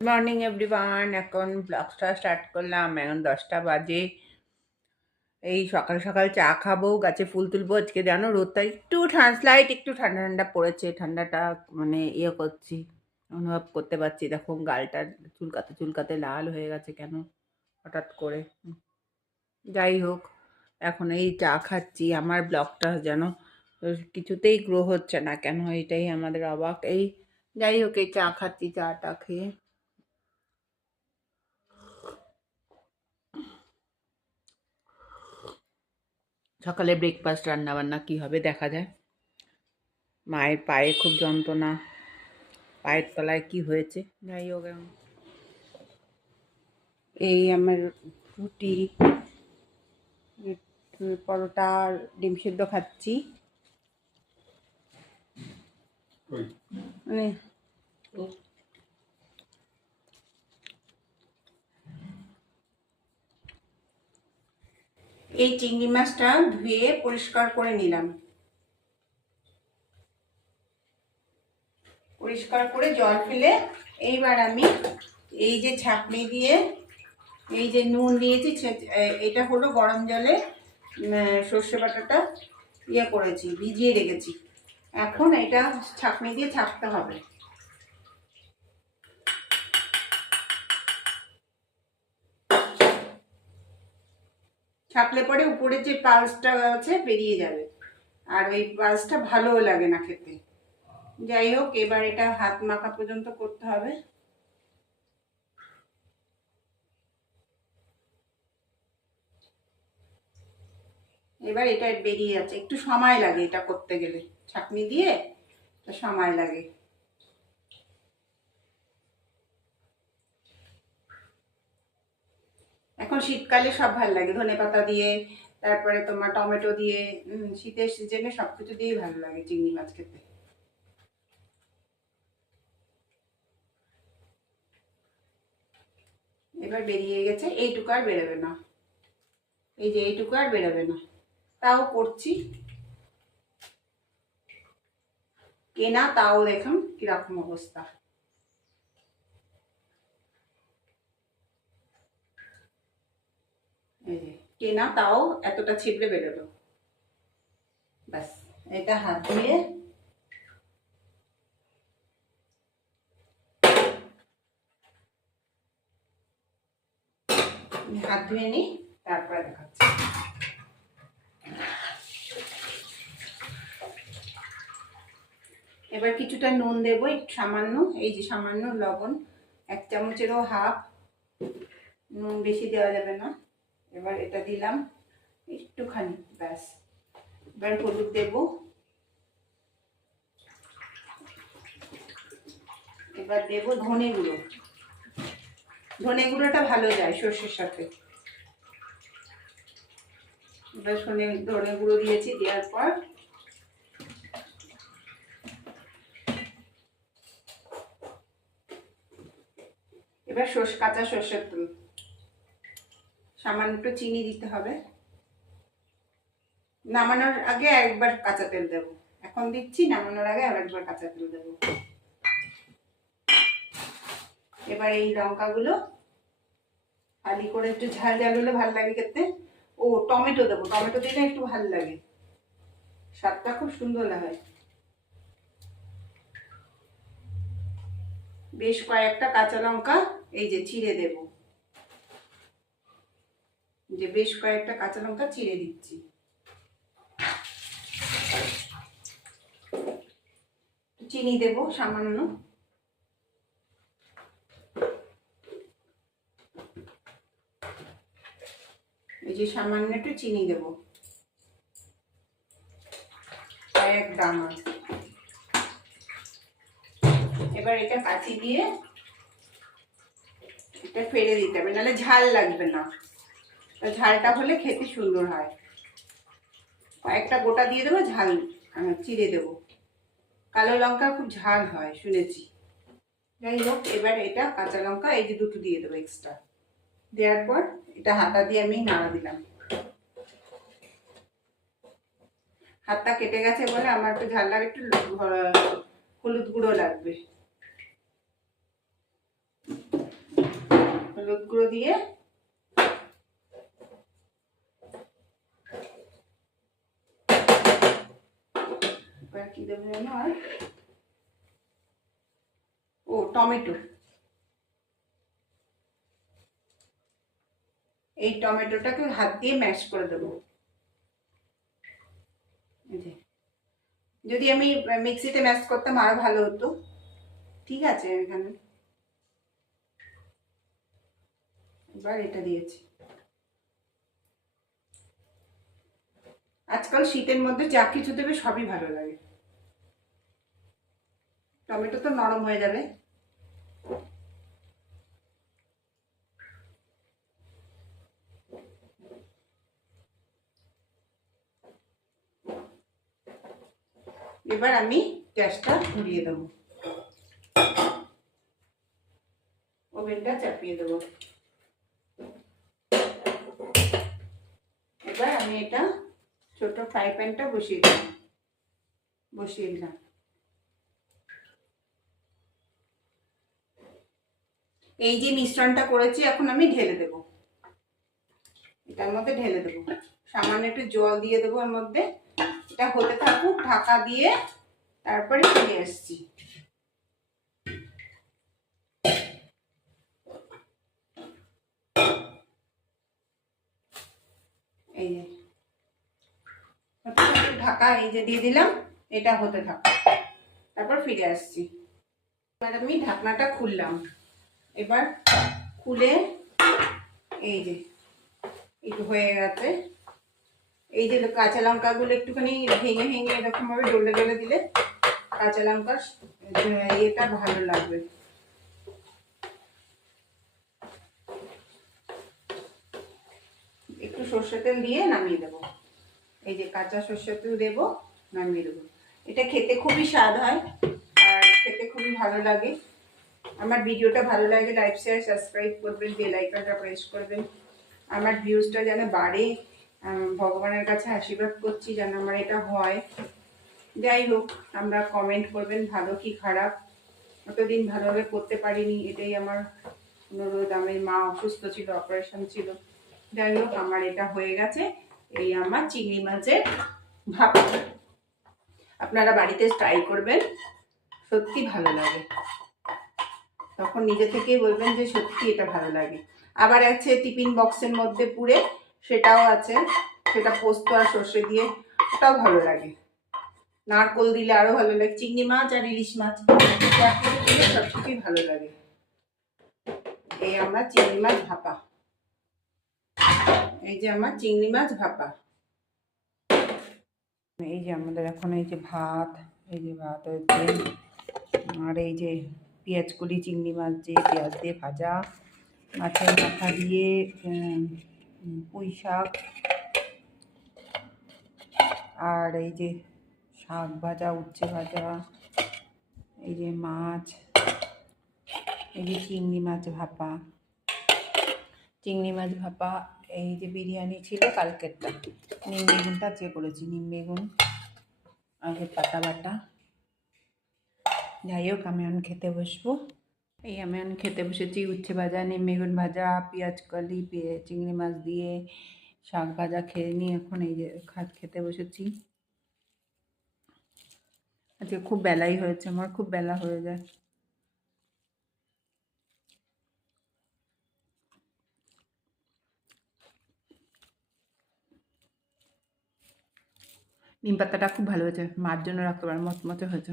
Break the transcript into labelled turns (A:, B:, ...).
A: Morning everyone এখন ব্লগটা start করলাম। এখন দশটা বাজে। এই সকাল সকাল চা খাব, গাছে ফুল তুলবো। আজকে জানো রোদটা একটু স্লাইট একটু ঠান্ডা ঠান্ডা পড়েছে। ঠান্ডাটা মানে ইয়ে করছি, অনুভব করতে পারছি। দেখো গালটা চুলকাতে চুলকাতে লাল হয়ে গেছে কেন? হঠাৎ করে। যাই হোক, এখন এই চা খাচ্ছি। আমার ব্লগটা যেন কিছুতেই গ্রো হচ্ছে না। কেন? এটাই আমাদের অবাক। এই, যাই হোক, এই চা খাচ্ছি, চাটা খেয়ে। সকালে ব্রেকফাস্ট রান্নাবান্না কী হবে দেখা যায়। মায়ের পায়ে খুব যন্ত্রণা। পায়ের তলায় কি হয়েছে? যাই হোক। এই আমার রুটি পরোটা আর ডিম সিদ্ধ খাচ্ছি। মানে এই চিংড়ি মাছটা ধুয়ে পরিষ্কার করে নিলাম। পরিষ্কার করে জল ফেলে এইবার আমি এই যে ছাঁকনি দিয়ে এই যে নুন দিয়েছি এটা হলো গরম জলে সর্ষে বাটাটা ইয়ে করেছি, ভিজিয়ে রেখেছি। এখন এটা ছাঁকনি দিয়ে ছাঁকতে হবে। ছাকলে পরে উপরে যে পালসটা আছে বেরিয়ে যাবে। আর ওই পালসটা ভালোও লাগে না খেতে। যাই হোক, এবার এটা হাত মাখা পর্যন্ত করতে হবে। এবার এটা বেরিয়ে যাচ্ছে। একটু সময় লাগে এটা করতে গেলে। ছাকনি দিয়ে সময় লাগে। এখন শীতকালে সব ভালো লাগে, ধনে পাতা দিয়ে, তারপরে তোমার টমেটো দিয়ে শীতের সিজনে সব কিছু দিয়েই ভালো লাগে চিংড়ি মাছ খেতে। এবার বেরিয়ে গেছে, এইটুকু আর বেরোবে না। এই যে এইটুকু আর বেরোবে না। তাও করছি। কেনা তাও দেখুন কীরকম অবস্থা। কেনা তাও এতটা ছিপড়ে বেরোলো। ব্যাস, এটা হাত দিয়ে হাত ধুয়ে নিই, তারপরে দেখাচ্ছি। এবার কিছুটা নুন দেবো একটু সামান্য, এই যে সামান্য লবণ, এক চামচেরও হাফ। নুন বেশি দেওয়া যাবে না। এবার এটা দিলাম একটুখানি, ব্যাস। এবার হলুদ দেব। এবার দেব ধনে গুঁড়ো। ধনে গুঁড়োটা ভালো যায় সর্ষের সাথে। এবার শোনে ধনে গুঁড়ো দিয়েছি দেওয়ার পর। এবার কাঁচা সর্ষের তেল। সামান্য একটু চিনি দিতে হবে। নামানোর আগে একবার কাঁচা তেল দেব। এখন দিচ্ছি, নামানোর আগে আর একবার কাঁচা তেল দেব। এবার এই লঙ্কাগুলো খালি করে একটু ঝাল ঝাল হলে ভালো লাগে খেতে। ও, টমেটো দেবো। টমেটো দিলে একটু ভালো লাগে। স্বাদটা খুব সুন্দর হয়। বেশ কয়েকটা কাঁচা লঙ্কা এই যে চিড়ে দেব। যে বেশ কয়েকটা কাঁচা লঙ্কা চিড়ে দিচ্ছি। চিনি দেব সামান্য। এই যে সামান্য একটু চিনি দেব। এক দানা এবার এটা কাচি দিয়ে এটা ফেলে দিতে হবে, নাহলে ঝাল লাগবে না। ঝালটা হলে খেতে সুন্দর হয়। কয়েকটা গোটা দিয়ে দেবো, ঝাল চিড়ে দেবো। কালো লঙ্কা খুব ঝাল হয়, শুনেছি। যাই হোক, এবার এটা কাঁচা লঙ্কা, এই যে দুটো দিয়ে দেবো এক্সট্রা দেওয়ার পর এটা হাতা দিয়ে আমি নাড়া দিলাম। হাতটা কেটে গেছে বলে আমার একটু ঝাল লাগে, একটু হলুদ গুঁড়ো লাগবে। হলুদ গুঁড়ো দিয়ে এবার কি দেবো জানো আর? ও, টমেটো। এই টমেটোটাকে হাত দিয়ে ম্যাশ করে দেবো। যদি আমি মিক্সিতে ম্যাশ করতাম আরও ভালো হতো। ঠিক আছে, এখানে। এবার এটা দিয়েছি। আজকাল শীতের মধ্যে যা কিছু দেবে সবই ভালো লাগে। টমেটো তো নরম হয়ে যাবে। এবার আমি গ্যাসটা ধরিয়ে দেবো। ওভেনটা চাপিয়ে দেবো। এবার আমি এটা ছোট ফ্রাই প্যানটা বসিয়ে দিলাম বসিয়ে দিলাম। এই যে মিশ্রণটা করেছি, এখন আমি ঢেলে দেব। এটার মধ্যে ঢেলে দেবো। সামান্য একটু জল দিয়ে দেবো এর মধ্যে। এটা হতে থাকুক, ঢাকা দিয়ে তারপরে ফিরে এসছি এই যে। ঢাকা, এই যে দিয়ে দিলাম, এটা হতে থাকুক। তারপর ফিরে আসছি। এবার আমি ঢাকনাটা খুললাম। এবার খুলে এই যে, একটু হয়ে গেছে। এই যে কাঁচা লঙ্কাগুলো একটুখানি ভেঙে ভেঙে এরকম ভাবে ডলে ডলে দিলে কাঁচা লঙ্কার ইয়েটা ভালো লাগবে। একটু সর্ষে তেল দিয়ে নামিয়ে দেবো। এই যে কাঁচা সর্ষে তেল দেবো, নামিয়ে দেবো। এটা খেতে খুবই স্বাদ হয় আর খেতে খুবই ভালো লাগে। আমার ভিডিওটা ভালো লাগে লাইক শেয়ার সাবস্ক্রাইব করবেন বেল আইকনটা প্রেস করবেন। আমার ভিউজটা যেন বাড়ে ভগবানের কাছে আশীর্বাদ করছি যেন আমার এটা হয়। যাই হোক, আমরা কমেন্ট করবেন, ভালো কি খারাপ? অতদিন ভালোভাবে করতে পারিনি, এটাই আমার অনুরোধ। আমার মা অসুস্থ ছিল অপারেশন ছিল। যাই হোক, আমার এটা হয়ে গেছে। এই আমার চিংড়ি মাছের ভাপা আপনারা বাড়িতে ট্রাই করবেন, সত্যি ভালো লাগে। তখন নিজে থেকেই বলবেন যে সত্যি এটা ভালো লাগে। আবার আছে টিফিন বক্সের মধ্যে পুরে সেটাও আছে। সেটা পোস্ত আর সর্ষে দিয়ে, ওটাও ভালো লাগে। নারকোল দিলে আরও ভালো লাগে। চিংড়ি মাছ আর ইলিশ মাছ সব কিছুই ভালো লাগে। এই আমার চিংড়ি মাছ ভাপা। এই যে আমার চিংড়ি মাছ ভাপা। এই যে আমাদের এখন এই যে ভাত, এই যে ভাত হয়েছে আর এই যে পেঁয়াজ কলি, চিংড়ি মাছ দিয়ে পেঁয়াজ দিয়ে ভাজা, মাছের মাথা দিয়ে পুঁই শাক, আর এই যে শাক ভাজা, উচ্ছে ভাজা, এই যে মাছ, এই যে চিংড়ি মাছ ভাপা, চিংড়ি মাছ ভাপা, এই যে বিরিয়ানি ছিল কালকেরটা, নিম বেগুনটা আজকে করেছি, নিম বেগুন আর যে পাতা বাটা যাই হোক আমি এখন খেতে বসবো। এই আমি এখন খেতে বসেছি উচ্ছে ভাজা নিয়ে বেগুন ভাজা, পেঁয়াজ কলি চিংড়ি মাছ দিয়ে শাক ভাজা খেয়ে নিয়ে এখন এই যে খাত খেতে বসেছি। আজকে খুব বেলাই হয়েছে আমার, খুব বেলা হয়ে যায়। নিম পাতাটা খুব ভালো হয়েছে, মার জন্য রাখতে পারে, মচমচে হয়েছে।